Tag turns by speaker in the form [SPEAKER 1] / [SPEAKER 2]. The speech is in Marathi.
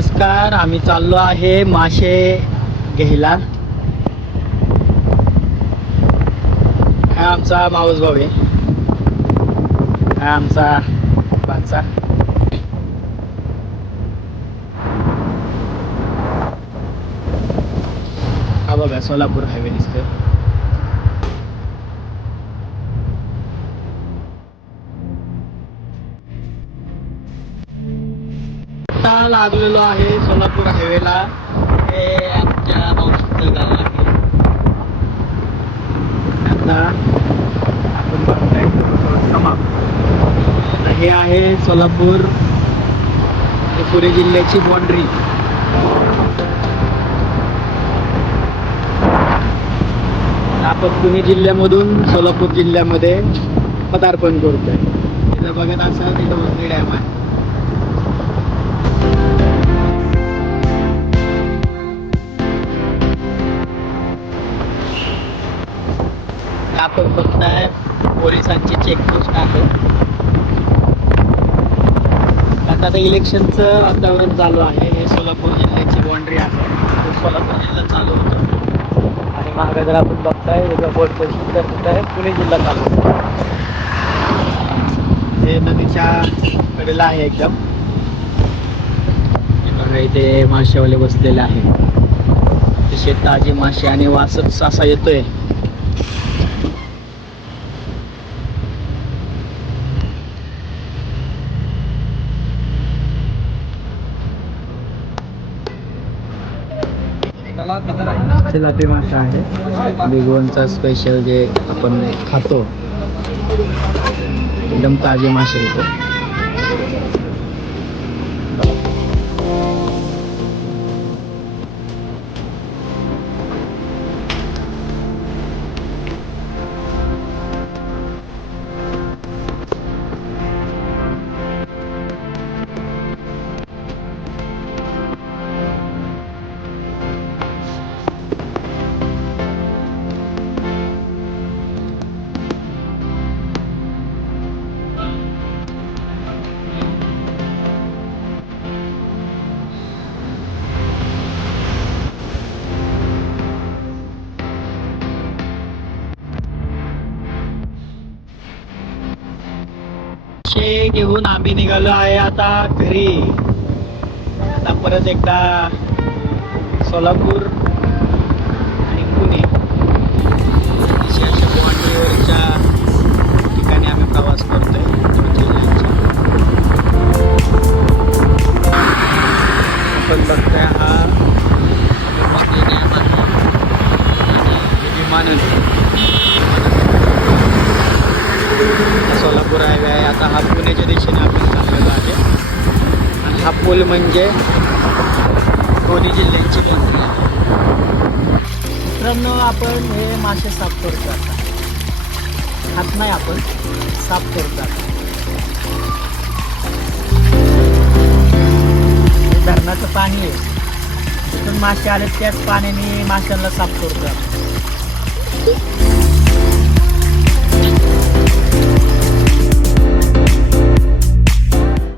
[SPEAKER 1] नमस्कार आम्ही चाललो आहे मासे घ्यायला. हा आमचा माऊस भाऊ आहे. हा आमचा बाचा. हा बघा सोलापूर हायवे दिसतोय. आत्ता लागलेलो आहे सोलापूर हायवेला. हे आमच्या मावशीचं गाव आहे. आता आपण बघताय समाप हे आहे सोलापूर पुणे जिल्ह्याची बाँड्री आपण पुणे जिल्ह्यामधून सोलापूर जिल्ह्यामध्ये पदार्पण करतोय. तिथं बघत असाल तिथं डॅम आहे. आपण बघताय पोलिसांची चेकपोस्ट आहे. आता आता इलेक्शनचं वातावरण चालू आहे. हे सोलापूर जिल्ह्याची बाँड्री आहे. सोलापूर जिल्हा चालू होतं. आणि मागं जर आपण बघताय बोर्ड पोझिशन तर तिथं आहे? पुणे जिल्हा चालू होतं. हे नदीच्या कडेला आहे एकदम. बघा इथे मासेवाले बसलेले आहे तसे ताजे मासे आणि वासत असा येतोय. चिलापी मासा आहे. बिगवनचा स्पेशल जे आपण खातो एकदम ताजे मासे येतो. मासे घेऊन आम्ही निघालो आहे आता घरी. आता परत एकदा सोलापूर आणि पुणे. अशा अशा गुवाहाटीवरच्या ठिकाणी आम्ही प्रवास करतोय. दोन जिल्ह्यांच्या आपण बघताय हा वसई कोल्हापूर हायवे आहे. आता हा पुण्याच्या दिशेने आपण चाललेलो आहे. आणि हा पूल म्हणजे दोन्ही जिल्ह्यांची बाउंड्री आहे मित्रांनो आपण हे मासे साफ करतो आता. हात नाही आपण साफ करतो आता. धरणाचं पाणी आहे. तिथून मासे आले त्याच पाण्याने माशांना साफ करतो आपण.